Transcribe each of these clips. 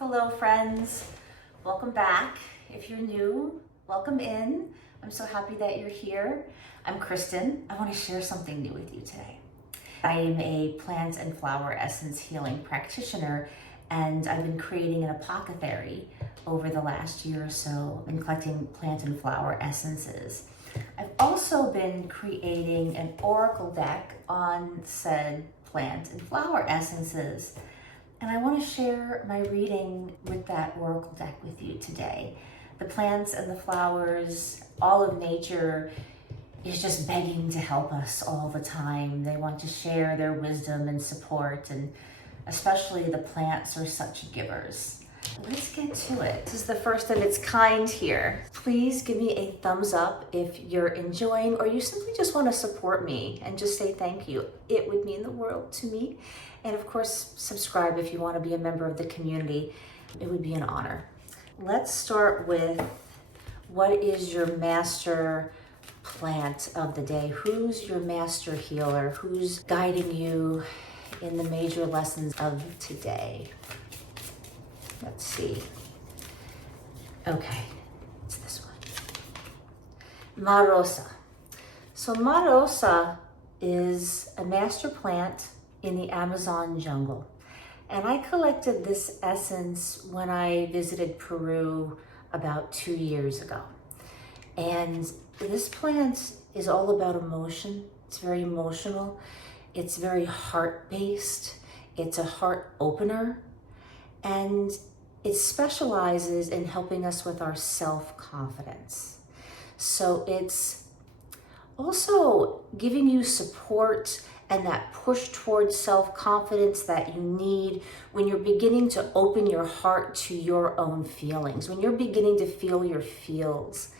Hello friends, welcome back. If you're new, welcome in. I'm so happy that you're here. I'm Kristen. I want to share something new with you today. I am a plant and flower essence healing practitioner, and I've been creating an apothecary over the last year or so. I've been collecting plant and flower essences. I've also been creating an oracle deck on said plant and flower essences. And I want to share my reading with that oracle deck with you today. The plants and the flowers, all of nature is just begging to help us all the time. They want to share their wisdom and support, and especially the plants are such givers. Let's get to it. This is the first of its kind here. Please give me a thumbs up if you're enjoying, or you simply just want to support me and just say thank you. It would mean the world to me. And of course, subscribe if you want to be a member of the community. It would be an honor. Let's start with, what is your master plant of the day? Who's your master healer? Who's guiding you in the major lessons of today? Let's see. Okay, it's this one. Marosa. So Marosa is a master plant in the Amazon jungle. And I collected this essence when I visited Peru about 2 years ago. And this plant is all about emotion. It's very emotional. It's very heart-based. It's a heart opener. And it specializes in helping us with our self-confidence. So it's also giving you support and that push towards self-confidence that you need when you're beginning to open your heart to your own feelings, when you're beginning to feel your feels.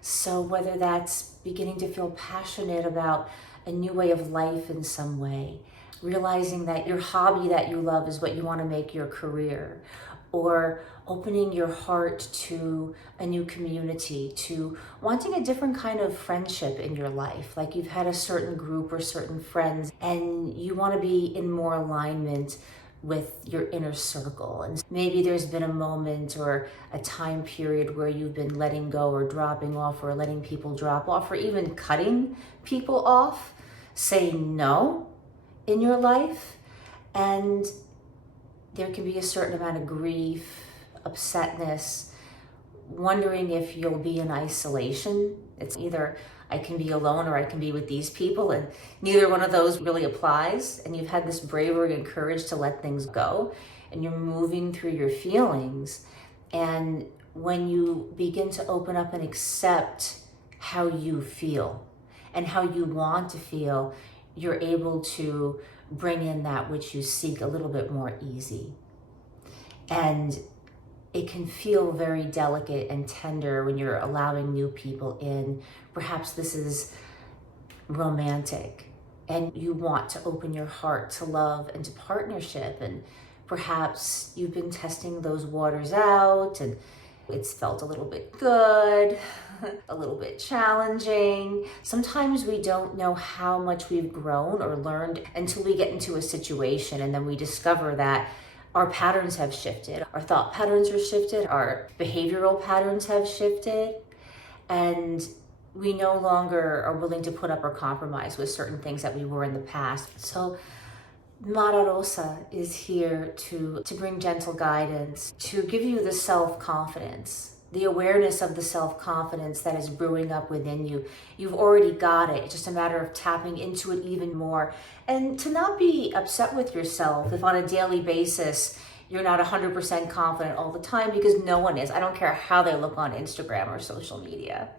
So whether that's beginning to feel passionate about a new way of life in some way, realizing that your hobby that you love is what you want to make your career, or opening your heart to a new community, to wanting a different kind of friendship in your life. Like you've had a certain group or certain friends and you want to be in more alignment with your inner circle. And maybe there's been a moment or a time period where you've been letting go or dropping off, or letting people drop off, or even cutting people off, saying no in your life. And there can be a certain amount of grief, upsetness, wondering if you'll be in isolation. It's either I can be alone or I can be with these people, and neither one of those really applies. And you've had this bravery and courage to let things go, and you're moving through your feelings. And when you begin to open up and accept how you feel and how you want to feel, you're able to bring in that which you seek a little bit more easy. And it can feel very delicate and tender when you're allowing new people in. Perhaps this is romantic and you want to open your heart to love and to partnership, and perhaps you've been testing those waters out and it's felt a little bit good, a little bit challenging. Sometimes we don't know how much we've grown or learned until we get into a situation, and then we discover that our patterns have shifted, our thought patterns are shifted, our behavioral patterns have shifted, and we no longer are willing to put up or compromise with certain things that we were in the past. So Marosa is here to bring gentle guidance, to give you the self-confidence, the awareness of the self-confidence that is brewing up within you. You've already got it. It's just a matter of tapping into it even more, and to not be upset with yourself if on a daily basis you're not 100% confident all the time, because no one is. I don't care how they look on Instagram or social media.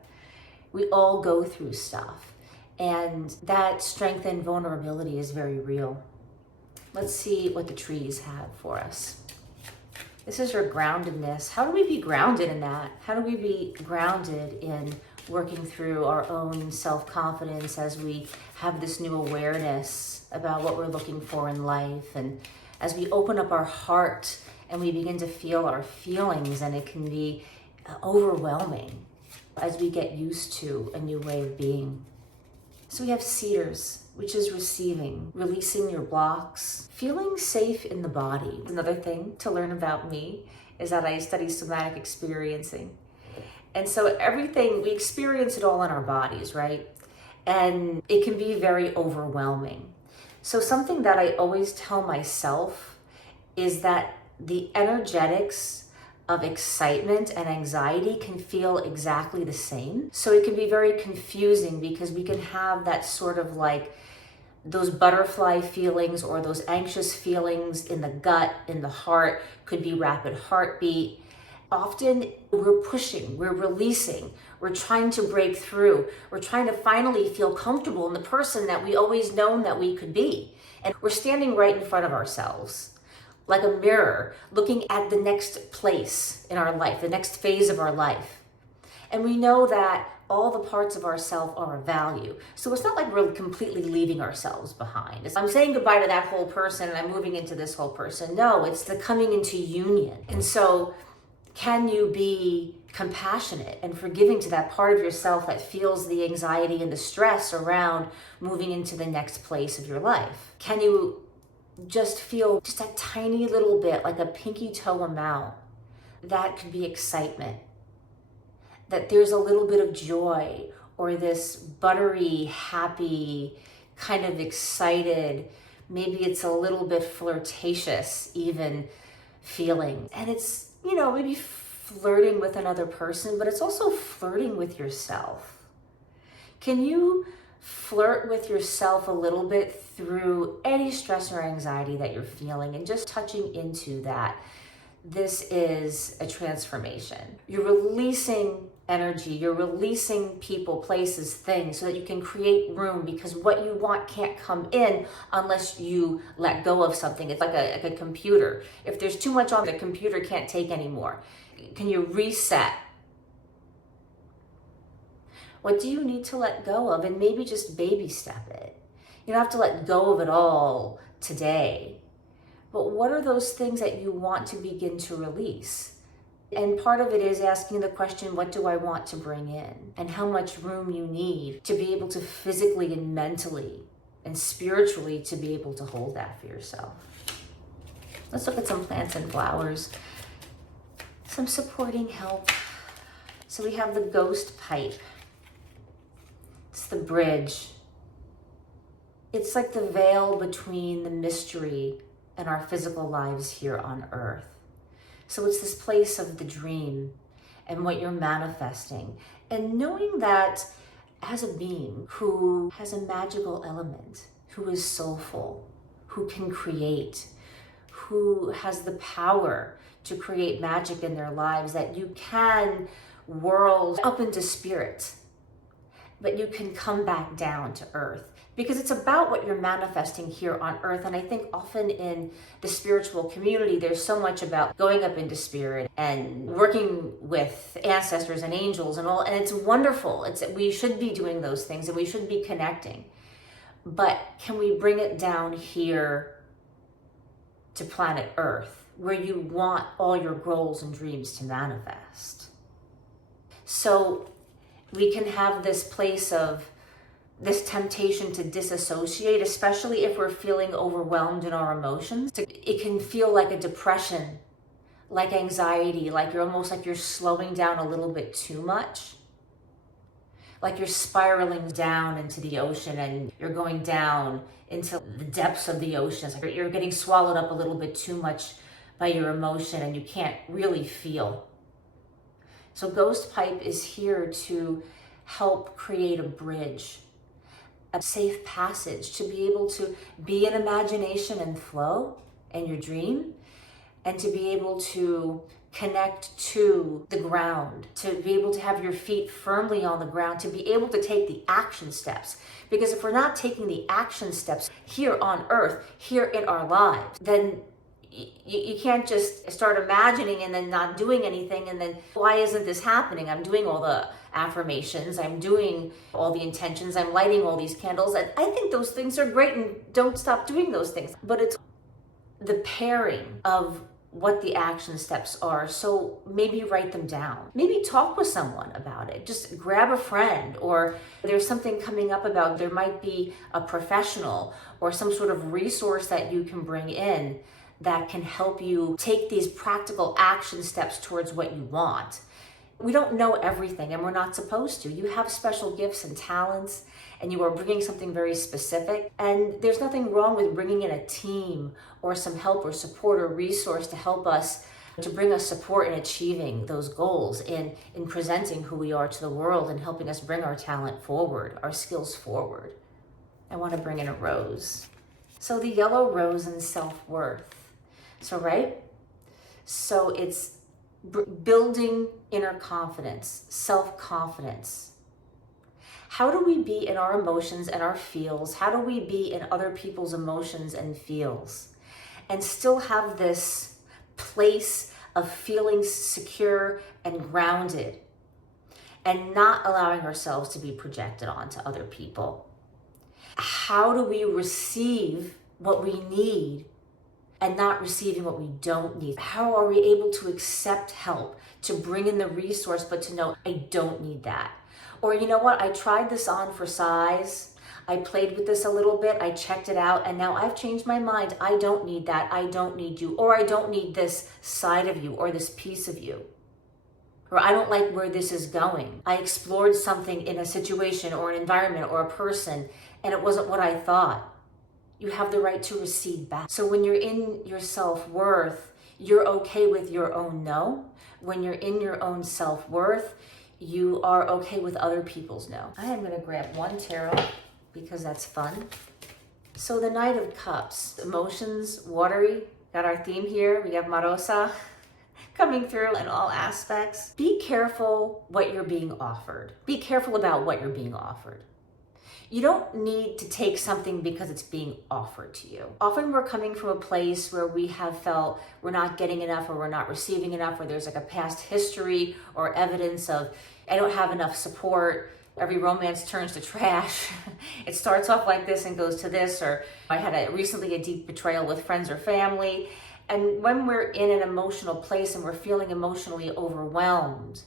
We all go through stuff, and that strength and vulnerability is very real. Let's see what the trees have for us. This is your groundedness. How do we be grounded in that? How do we be grounded in working through our own self-confidence as we have this new awareness about what we're looking for in life, and as we open up our heart and we begin to feel our feelings, and it can be overwhelming as we get used to a new way of being. So we have cedars, which is receiving, releasing your blocks, feeling safe in the body. Another thing to learn about me is that I study somatic experiencing. And so everything, we experience it all in our bodies, right? And it can be very overwhelming. So something that I always tell myself is that the energetics of excitement and anxiety can feel exactly the same. So it can be very confusing because we can have that sort of like those butterfly feelings or those anxious feelings in the gut, in the heart, could be rapid heartbeat. Often we're pushing, we're releasing, we're trying to break through, we're trying to finally feel comfortable in the person that we always known that we could be. And we're standing right in front of ourselves, like a mirror, looking at the next place in our life, the next phase of our life. And we know that all the parts of ourselves are of value. So it's not like we're completely leaving ourselves behind. I'm saying goodbye to that whole person and I'm moving into this whole person. No, it's the coming into union. And so can you be compassionate and forgiving to that part of yourself that feels the anxiety and the stress around moving into the next place of your life? Can you just feel just a tiny little bit, like a pinky toe amount? That could be excitement. That there's a little bit of joy or this buttery, happy, kind of excited, maybe it's a little bit flirtatious even feeling. And it's, maybe flirting with another person, but it's also flirting with yourself. Can you flirt with yourself a little bit through any stress or anxiety that you're feeling and just touching into that? This is a transformation. You're releasing energy, you're releasing people, places, things so that you can create room, because what you want can't come in unless you let go of something. It's like a computer. If there's too much on, the computer can't take anymore. Can you reset? What do you need to let go of? And maybe just baby step it. You don't have to let go of it all today. But what are those things that you want to begin to release? And part of it is asking the question, what do I want to bring in? And how much room you need to be able to physically and mentally and spiritually to be able to hold that for yourself. Let's look at some plants and flowers. Some supporting help. So we have the ghost pipe. It's the bridge. It's like the veil between the mystery and our physical lives here on earth. So it's this place of the dream and what you're manifesting. And knowing that as a being who has a magical element, who is soulful, who can create, who has the power to create magic in their lives, that you can whirl up into spirit, but you can come back down to earth. Because it's about what you're manifesting here on earth. And I think often in the spiritual community, there's so much about going up into spirit and working with ancestors and angels and all. And it's wonderful. We should be doing those things and we should be connecting. But can we bring it down here to planet Earth, where you want all your goals and dreams to manifest? So we can have this place of this temptation to disassociate, especially if we're feeling overwhelmed in our emotions. It can feel like a depression, like anxiety, like you're slowing down a little bit too much. Like you're spiraling down into the ocean and you're going down into the depths of the ocean. It's like you're getting swallowed up a little bit too much by your emotion and you can't really feel. So Ghost Pipe is here to help create a bridge, a safe passage to be able to be in imagination and flow in your dream, and to be able to connect to the ground, to be able to have your feet firmly on the ground, to be able to take the action steps. Because if we're not taking the action steps here on earth, here in our lives, then you can't just start imagining and then not doing anything, and then why isn't this happening? I'm doing all the affirmations, I'm doing all the intentions, I'm lighting all these candles, and I think those things are great and don't stop doing those things. But it's the pairing of what the action steps are. So maybe write them down. Maybe talk with someone about it. Just grab a friend, or there's something coming up about, there might be a professional or some sort of resource that you can bring in that can help you take these practical action steps towards what you want. We don't know everything, and we're not supposed to. You have special gifts and talents, and you are bringing something very specific. And there's nothing wrong with bringing in a team or some help or support or resource to help us, to bring us support in achieving those goals, in presenting who we are to the world and helping us bring our talent forward, our skills forward. I want to bring in a rose. So the yellow rose and self-worth. So it's building inner confidence, self-confidence. How do we be in our emotions and our feels? How do we be in other people's emotions and feels and still have this place of feeling secure and grounded and not allowing ourselves to be projected onto other people? How do we receive what we need and not receiving what we don't need? How are we able to accept help, to bring in the resource, but to know, I don't need that? Or, you know what, I tried this on for size. I played with this a little bit. I checked it out, and now I've changed my mind. I don't need that. I don't need you. Or I don't need this side of you or this piece of you. Or I don't like where this is going. I explored something in a situation or an environment or a person, and it wasn't what I thought. You have the right to recede back. So when you're in your self-worth, you're okay with your own no. When you're in your own self-worth, you are okay with other people's no. I am gonna grab one tarot because that's fun. So the Knight of Cups, emotions, watery, got our theme here. We have Marosa coming through in all aspects. Be careful what you're being offered. Be careful about what you're being offered. You don't need to take something because it's being offered to you. Often we're coming from a place where we have felt we're not getting enough, or we're not receiving enough, or there's like a past history or evidence of, I don't have enough support. Every romance turns to trash. It starts off like this and goes to this, or I had recently a deep betrayal with friends or family. And when we're in an emotional place and we're feeling emotionally overwhelmed,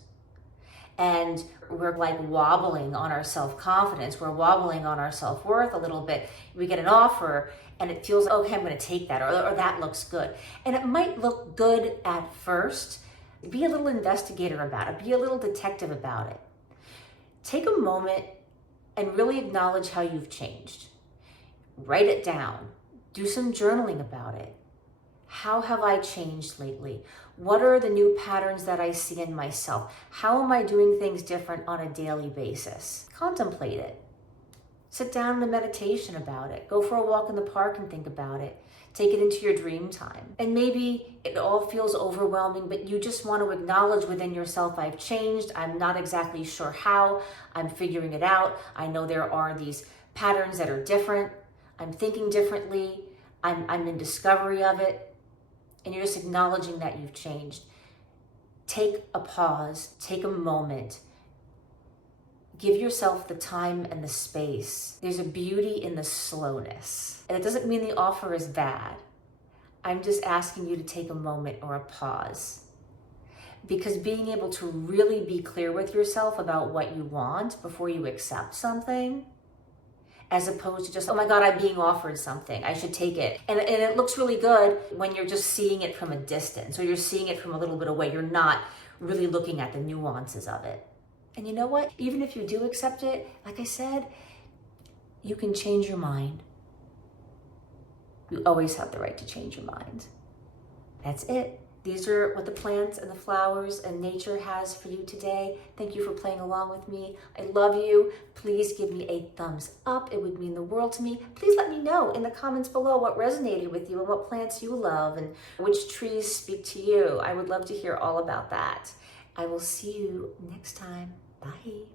and we're like wobbling on our self-confidence, we're wobbling on our self-worth a little bit, we get an offer and it feels, okay, I'm gonna take that, or that looks good. And it might look good at first. Be a little investigator about it, be a little detective about it. Take a moment and really acknowledge how you've changed. Write it down, do some journaling about it. How have I changed lately? What are the new patterns that I see in myself? How am I doing things different on a daily basis? Contemplate it. Sit down in a meditation about it. Go for a walk in the park and think about it. Take it into your dream time. And maybe it all feels overwhelming, but you just want to acknowledge within yourself, I've changed. I'm not exactly sure how. I'm figuring it out. I know there are these patterns that are different. I'm thinking differently. I'm in discovery of it. And you're just acknowledging that you've changed. Take a pause, take a moment. Give yourself the time and the space. There's a beauty in the slowness. And it doesn't mean the offer is bad. I'm just asking you to take a moment or a pause. Because being able to really be clear with yourself about what you want before you accept something, as opposed to just, oh my God, I'm being offered something, I should take it. And it looks really good when you're just seeing it from a distance, or you're seeing it from a little bit away. You're not really looking at the nuances of it. And you know what? Even if you do accept it, like I said, you can change your mind. You always have the right to change your mind. That's it. These are what the plants and the flowers and nature has for you today. Thank you for playing along with me. I love you. Please give me a thumbs up. It would mean the world to me. Please let me know in the comments below what resonated with you and what plants you love and which trees speak to you. I would love to hear all about that. I will see you next time. Bye.